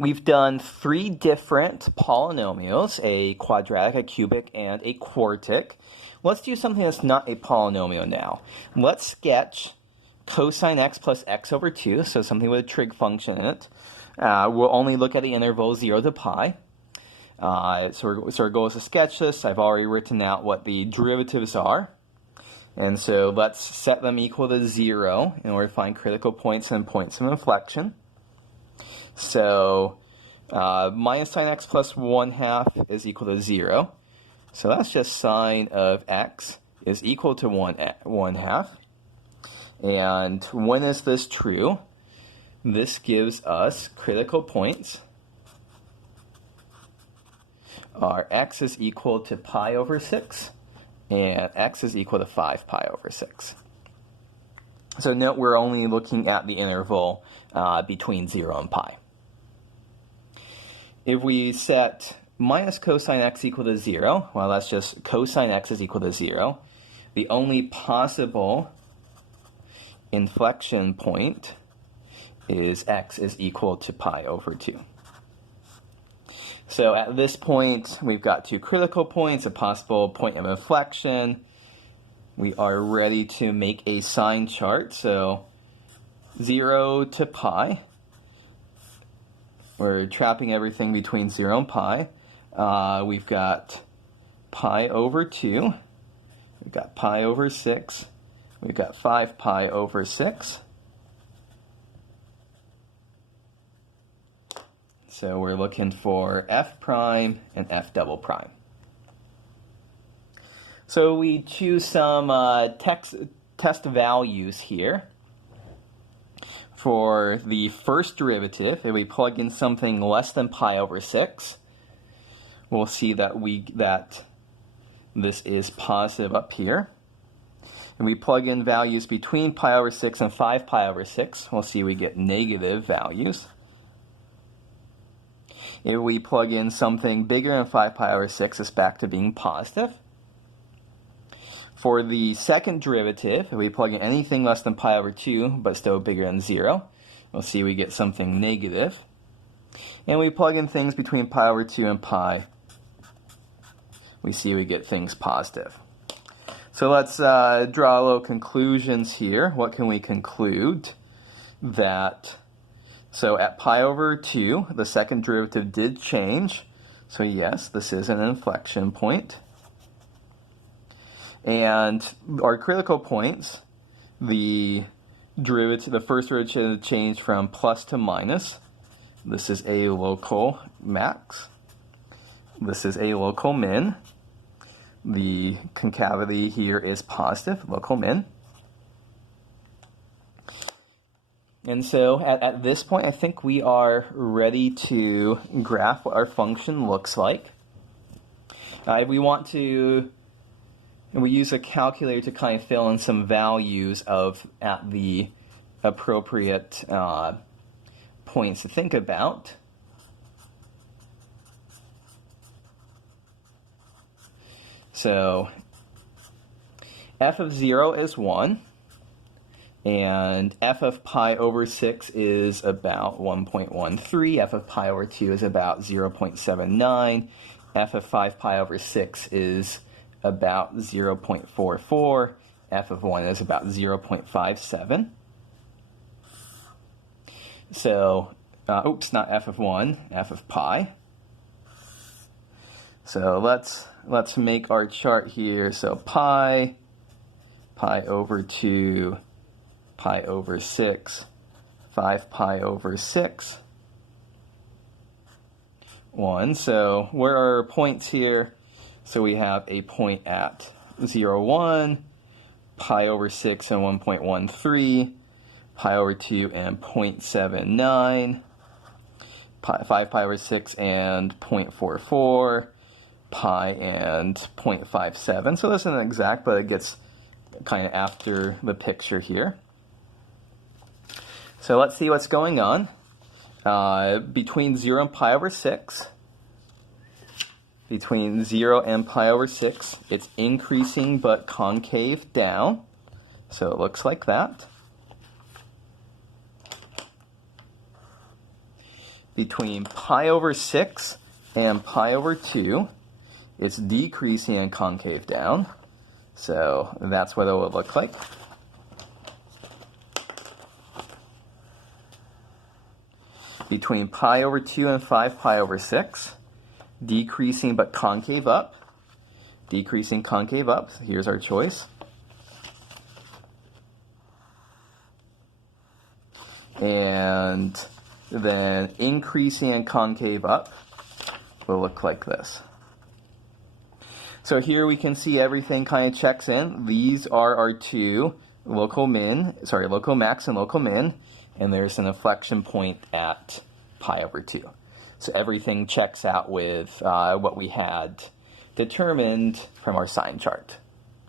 we've done 3 different polynomials, a quadratic, a cubic, and a quartic. Let's do something that's not a polynomial now. Let's sketch cosine x plus x over 2, so something with a trig function in it. We'll only look at the interval 0 to pi. So our goal is to sketch this. I've already written out what the derivatives are. And so let's set them equal to 0 in order to find critical points and points of inflection. So minus sine x plus 1/2 is equal to 0. So that's just sine of x is equal to 1/2. And when is this true? This gives us critical points. Our x is equal to pi over 6, and x is equal to 5 pi over 6. So note we're only looking at the interval between 0 and pi. If we set minus cosine x equal to 0, well, that's just cosine x is equal to 0. The only possible inflection point is x is equal to pi over 2. So at this point, we've got 2 critical points, a possible point of inflection. We are ready to make a sign chart. So 0 to pi. We're trapping everything between 0 and pi. We've got pi over 2. We've got pi over 6. We've got 5 pi over 6. So we're looking for f prime and f double prime. So we choose some test values here. For the first derivative, if we plug in something less than pi over 6, we'll see that this is positive up here. If we plug in values between pi over 6 and 5 pi over 6, we'll see we get negative values. If we plug in something bigger than 5 pi over 6, it's back to being positive. For the second derivative, if we plug in anything less than pi over 2, but still bigger than 0, we'll see we get something negative. And we plug in things between pi over 2 and pi, we see we get things positive. So let's draw little conclusions here. What can we conclude? So at pi over 2, the second derivative did change. So yes, this is an inflection point. And our critical points, the first derivative changed from plus to minus. This is a local max. This is a local min. The concavity here is positive, local min. And so at this point, I think we are ready to graph what our function looks like. If we want to, we use a calculator to kind of fill in some values at the appropriate points to think about. So f of 0 is 1. And f of pi over 6 is about 1.13. F of pi over 2 is about 0.79. F of 5 pi over 6 is about 0.44. F of 1 is about 0.57. So, not f of 1, f of pi. So let's make our chart here. So pi over 2, pi over 6, 5 pi over 6, 1. So where are our points here? So we have a point at 0, 1, pi over 6 and 1.13, pi over 2 and 0.79, 5 pi over 6 and 0.44, pi and 0.57. So this isn't exact, but it gets kind of after the picture here. So let's see what's going on. Between 0 and pi over 6, between 0 and pi over 6, it's increasing but concave down. So it looks like that. between pi over 6 and pi over 2, it's decreasing and concave down. So that's what it would look like. Between pi over 2 and 5 pi over 6, decreasing but concave up. Decreasing, concave up. Here's our choice. And then increasing and concave up will look like this. So here we can see everything kind of checks in. These are our two local max and local min, and there's an inflection point at pi over 2. So everything checks out with what we had determined from our sign chart.